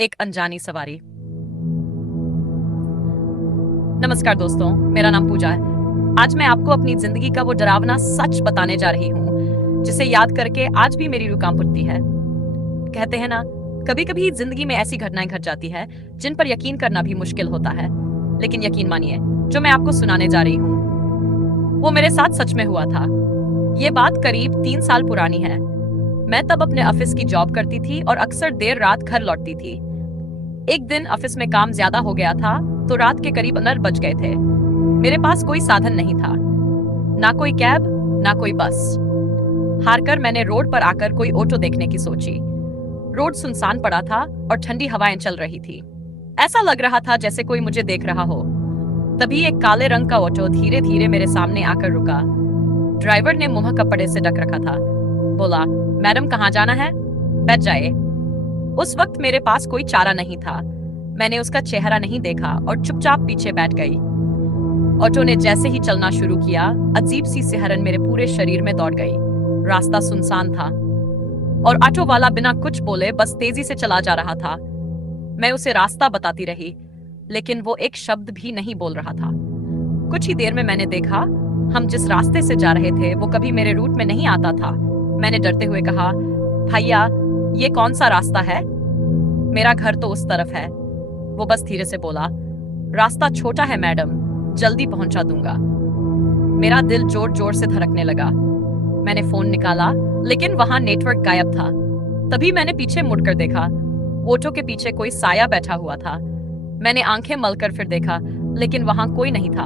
एक अनजानी सवारी। नमस्कार दोस्तों, मेरा नाम पूजा है। आज मैं आपको अपनी जिंदगी का वो डरावना सच बताने जा रही हूँ जिसे याद करके आज भी मेरी रूह कांप उठती है। कहते हैं ना, कभी कभी जिंदगी में ऐसी घटनाएं घट जाती है जिन पर यकीन करना भी मुश्किल होता है। लेकिन यकीन मानिए, जो मैं आपको सुनाने जा रही हूँ वो मेरे साथ सच में हुआ था। ये बात करीब 3 साल पुरानी है। मैं तब अपने ऑफिस की जॉब करती थी और अक्सर देर रात घर लौटती थी। एक दिन ऑफिस में काम ज्यादा हो गया था तो रात के करीब 9 बज गए थे। मेरे पास कोई साधन नहीं था, ना कोई कैब ना कोई बस। हारकर मैंने रोड पर आकर कोई ऑटो देखने की सोची। रोड सुनसान पड़ा था और ठंडी हवाएं चल रही थी। ऐसा लग रहा था जैसे कोई मुझे देख रहा हो। तभी एक काले रंग का ऑटो धीरे धीरे मेरे सामने आकर रुका। ड्राइवर ने मुंह कपड़े से ढक रखा था। बोला, मैडम कहाँ जाना है? बैठ जाइए। उस वक्त मेरे पास कोई चारा नहीं था। मैंने उसका चेहरा नहीं देखा और चुपचाप पीछे बैठ गई। ऑटो ने जैसे ही चलना शुरू किया, अजीब सी सिहरन मेरे पूरे शरीर में दौड़ गई। रास्ता सुनसान था और ऑटो वाला बिना कुछ बोले बस तेजी से चला जा रहा था। मैं उसे रास्ता बताती रही, लेकिन वो एक शब्द भी नहीं बोल रहा था। कुछ ही देर में मैंने देखा, हम जिस रास्ते से जा रहे थे वो कभी मेरे रूट में नहीं आता था। मैंने डरते हुए कहा, भैया ये कौन सा रास्ता है? मेरा घर तो उस तरफ है। वो बस धीरे से बोला, रास्ता छोटा है मैडम, जल्दी पहुंचा दूंगा। मेरा दिल जोर जोर से धड़कने लगा। मैंने फोन निकाला, लेकिन वहां नेटवर्क गायब था। तभी मैंने पीछे मुड़कर देखा। ऑटो के पीछे कोई साया बैठा हुआ था। मैंने आंखें मलकर फिर देखा, लेकिन वहां कोई नहीं था।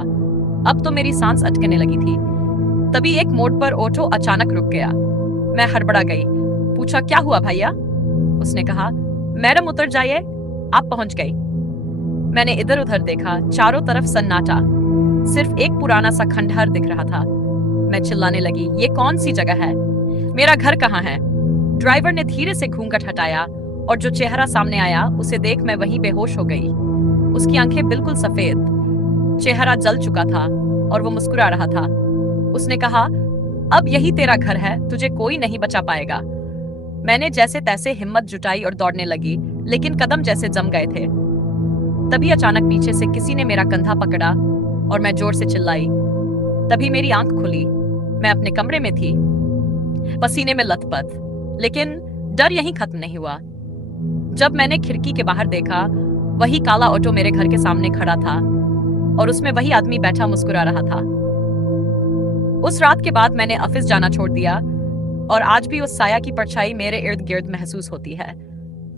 अब तो मेरी सांस अटकने लगी थी। तभी एक मोड़ पर ऑटो अचानक रुक गया। मैं हड़बड़ा गई। पूछा, क्या हुआ भैया? उसने कहा, मैडम उतर जाइए, आप पहुंच गई। मैंने इधर उधर देखा, चारों तरफ सन्नाटा, सिर्फ एक पुराना सा खंडहर दिख रहा था। मैं चिल्लाने लगी, ये कौन सी जगह है? मेरा घर कहाँ है? ड्राइवर ने धीरे से घूंघट हटाया और जो चेहरा सामने आया उसे देख मैं वहीं बेहोश हो गई। उसकी आंखें बिल्कुल सफेद, चेहरा जल चुका था और वो मुस्कुरा रहा था। उसने कहा, अब यही तेरा घर है, तुझे कोई नहीं बचा पाएगा। मैंने जैसे तैसे हिम्मत जुटाई और दौड़ने लगी, लेकिन कदम जैसे जम गए थे। तभी अचानक पीछे से किसी ने मेरा कंधा पकड़ा और मैं जोर से चिल्लाई। तभी मेरी आंख खुली। मैं अपने कमरे में थी, पसीने में लथपथ, लेकिन डर यहीं खत्म नहीं हुआ। जब मैंने खिड़की के बाहर देखा, वही काला ऑटो मेरे घर के सामने खड़ा था और उसमें वही आदमी बैठा मुस्कुरा रहा था। उस रात के बाद मैंने ऑफिस जाना छोड़ दिया और आज भी उस साया की परछाई मेरे इर्द गिर्द महसूस होती है।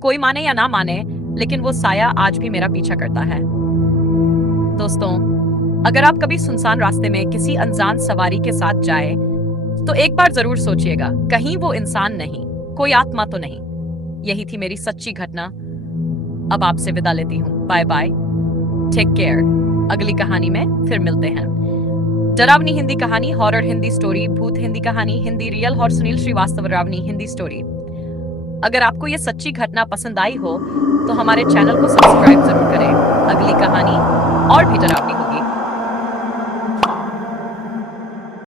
कोई माने या ना माने, लेकिन वो साया आज भी मेरा पीछा करता है। दोस्तों, अगर आप कभी सुनसान रास्ते में किसी अनजान सवारी के साथ जाए तो एक बार जरूर सोचिएगा, कहीं वो इंसान नहीं, कोई आत्मा तो नहीं। यही थी मेरी सच्ची घटना। अब आपसे विदा लेती हूँ। Bye bye, take care. अगली कहानी में फिर मिलते हैं। डरावनी हिंदी कहानी, हॉरर हिंदी स्टोरी, भूत हिंदी कहानी, हिंदी रियल और सुनील श्रीवास्तव रावनी हिंदी स्टोरी। अगर आपको ये सच्ची घटना पसंद आई हो तो हमारे चैनल को सब्सक्राइब जरूर करें। अगली कहानी और भी डरावनी हो।